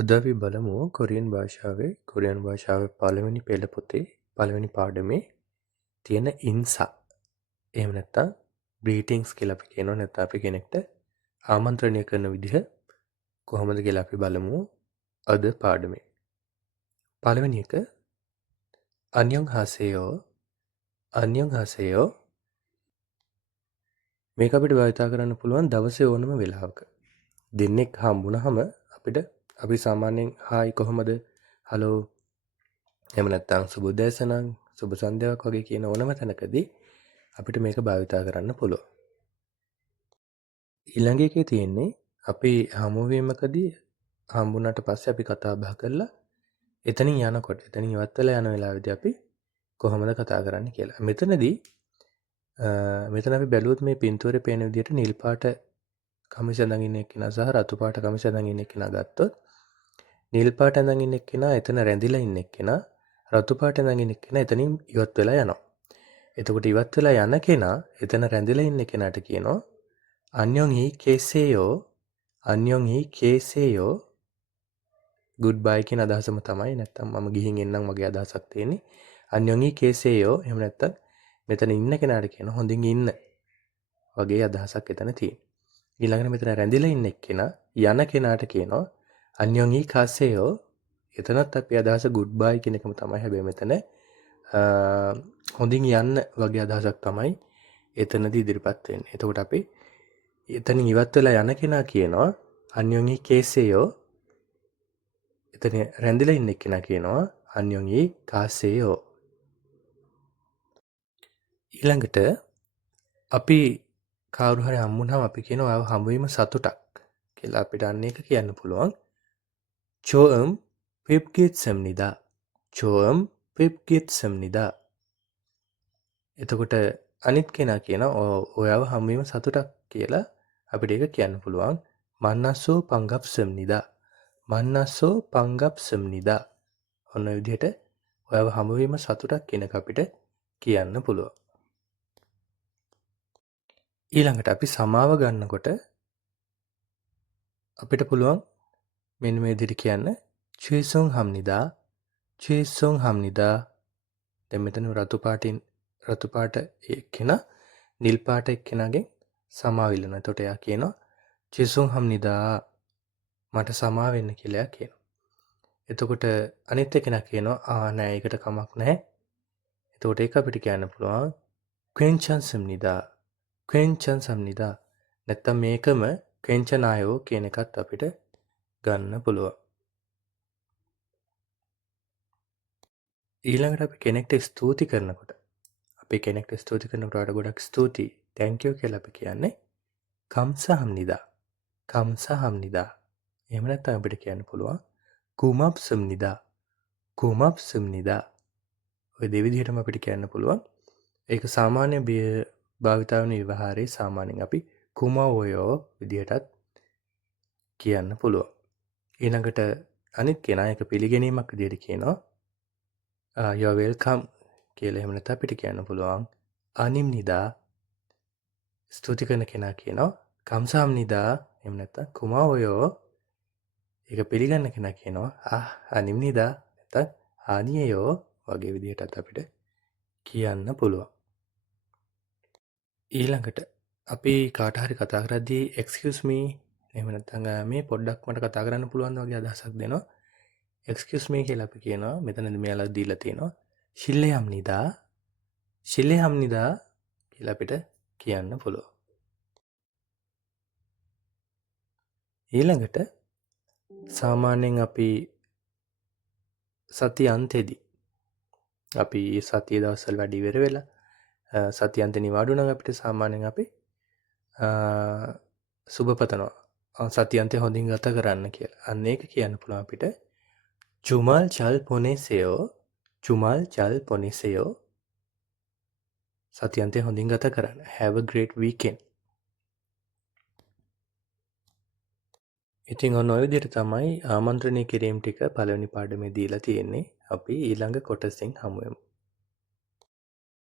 අද අපි බලමු කොරියන් භාෂාවේ පළවෙනි පෙළ පොතේ පළවෙනි පාඩමේ තියෙන ඉන්සා. එහෙම නැත්නම් ග්‍රීටින්ග්ස් කියලා අපි කියනවා. නැත්නම් අපි කෙනෙක්ට ආමන්ත්‍රණය කරන විදිහ කොහොමද කියලා අපි බලමු අද පාඩමේ. පළවෙනි එක අන්‍යොන්හාසේයෝ අන්‍යොන්හාසේයෝ මේක අපිට භාවිතා කරන්න පුළුවන් දවසේ ඕනම වෙලාවක. දෙන්නෙක් හම්බුනහම අපි සාමාන්‍යයෙන් හායි කොහොමද හලෝ එහෙම නැත්නම් සුබ උදෑසනක් සුබ සන්ධ්‍යාවක් වගේ කියන ඕනම තැනකදී අපිට මේක භාවිතා කරන්න පුළුවන්. ඊළඟ එකේ තියෙන්නේ අපි හමුවීමකදී හම්බුනට පස්සේ අපි කතා බහ කරලා එතනින් ඉවත් වෙලා යන වෙලාවේදී අපි කොහොමද කතා කරන්නේ කියලා. මෙතන අපි බැලුවොත් මේ පින්තූරේ පේන විදිහට නිල් පාට කමිස ඇඳන් ඉන්න එක්කෙනා සහ රතු පාට කමිස ඇඳන් ඉන්න එක්කෙනා ගත්තොත් නිල් පාට ඇඳන් ඉන්න එක්කෙනා එතන රැඳිලා ඉන්න එක්කෙනා රතු පාට ඇඳන් ඉන්න එක්කෙනා එතනින් ඉවත් වෙලා යනවා. එතකොට ඉවත් වෙලා යන කෙනා එතන රැඳිලා ඉන්න කෙනාට කියනවා අන්‍යොන්හි කේසේයෝ ගුඩ් බයි කියන අදහසම තමයි. නැත්තම් මම ගිහින් එන්නම් වගේ අදහසක් තියෙන්නේ. අන්‍යොන්හි කේසේයෝ එහෙම නැත්තම් මෙතන ඉන්න කෙනාට කියන හොඳින් ඉන්න වගේ අදහසක් එතන තියෙනවා. ඊළඟට මෙතන රැඳිලා ඉන්න එක්කෙනා යන කෙනාට කියනවා අන්‍යොන්හි කාසේයෝ. එතනත් අපි අදහස ගුඩ් බයි කියන එකම තමයි. හැබැයි මෙතන හොඳින් යන්න වගේ අදහසක් තමයි එතනදී ඉදිරිපත් වෙන්නේ. එතකොට අපි එතනින් ඉවත් වෙලා යන කෙනා කියනවා අන්‍යොන්හි කේසේයෝ. එතන රැඳිලා ඉන්න කෙනා කියනවා අන්‍යොන්හි කාසේයෝ. ඊළඟට අපි කවුරු හරි හම්බුනහම අපි කියනවා ඔයාව හම්බවීම සතුටක් කියලා. අපිට අන්න ඒක කියන්න පුළුවන්. චෝම් පිප්ගිත්සම්නිදා. චෝම් පිප්ගිත්සම්නිදා. එතකොට අනිත් කෙනා කියනවා ඔයාව හම්බවීම සතුටක් කියලා. අපිට ඒක කියන්න පුළුවන්. මන්නස්සෝ පංගප්සම්නිදා. මන්නස්සෝ පංගප්සම්නිදා. ඔන්න ඔය විදිහට ඔයාව හම්බවීම සතුටක් කියන එක අපිට කියන්න පුළුවන්. ඊළඟට අපි සමාව ගන්නකොට අපිට පුළුවන් මෙන්න මේ විදිහට කියන්න චුයිසොන් හම්නිදා. දැන් මෙතන රතු පාට එක්කෙනා නිල් පාට එක්කෙනාගෙන් සමාව ඉල්ලනවා. එතකොට එයා කියනවා චුයිසොන් හම්නිදා මට සමාව වෙන්න කියලා එයා කියනවා. එතකොට අනිත් එක්කෙනා කියනවා නෑ ඒකට කමක් නැහැ. එතකොට ඒක අපිට කියන්න පුළුවන් ක්වෙන්චන් සම්නිදා. නැත්තම් මේකම ක්වෙන්චනායෝ කියන එකත් අපිට ගන්න පුළුවන්. ඊළඟට අපි කෙනෙක්ට ස්තුති කරනකොට ඔයාලට ගොඩක් ස්තුතියි thank you කියලා අපි කියන්නේ කම්සහම්නිදා. එහෙම නැත්නම් අපිට කියන්න පුළුවන් කුමප්සම්නිදා. ඔය දෙවිදිහටම අපිට කියන්න පුළුවන්. ඒක සාමාන්‍ය භාවිතා වන ව්‍යවහාරයේ සාමාන්‍යයෙන් අපි කුමවයෝ විදිහටත් කියන්න පුළුවන්. ඊළඟට අනිත් කෙනා එක පිළිගැනීමක් විදිහට කියනවා you are welcome කියලා. එහෙම නැත්නම් අපිට කියන්න පුළුවන් අනිම්නිදා. ස්තුති කරන කෙනා කියනවා කම්සාම්නිදා. එහෙම නැත්නම් කුමවයෝ. ඒක පිළිගන්න කෙනා කියනවා අනිම්නිදා නැත්නම් ආනියයෝ වගේ විදිහටත් අපිට කියන්න පුළුවන්. ඊළඟට අපි කාට හරි කතා කරද්දී excuse me එහෙම නැත්නම් මේ පොඩ්ඩක් මට කතා කරන්න පුළුවන් වගේ අදහසක් දෙනවා. excuse me කියලා අපි කියනවා. මෙතනදී මෙයාලා දීලා තියෙනවා 실례합니다 කියලා අපිට කියන්න පුළුවන්. ඊළඟට සාමාන්‍යයෙන් අපි සති අන්තයේදී අපි සතිය දවස්වල වැඩි ඉවර වෙලා සති අන්ත නිවාඩු නම් අපිට සාමාන්‍යයෙන් අපි සුබ පතනවා සති අන්තය හොඳින් ගත කරන්න කියලා. අන්න ඒක කියන්න පුළුවන් අපිට ජුමල් චල් පොනෙසෙයෝ. සති අන්තය හොඳින් ගත කරන්න. have a great weekend. ඉතින් ඔන්න ඔය විදිහට තමයි ආමන්ත්‍රණය කිරීම ටික පළවෙනි පාඩමේ දීලා තියෙන්නේ. අපි ඊළඟ කොටසින් හමු වෙමු.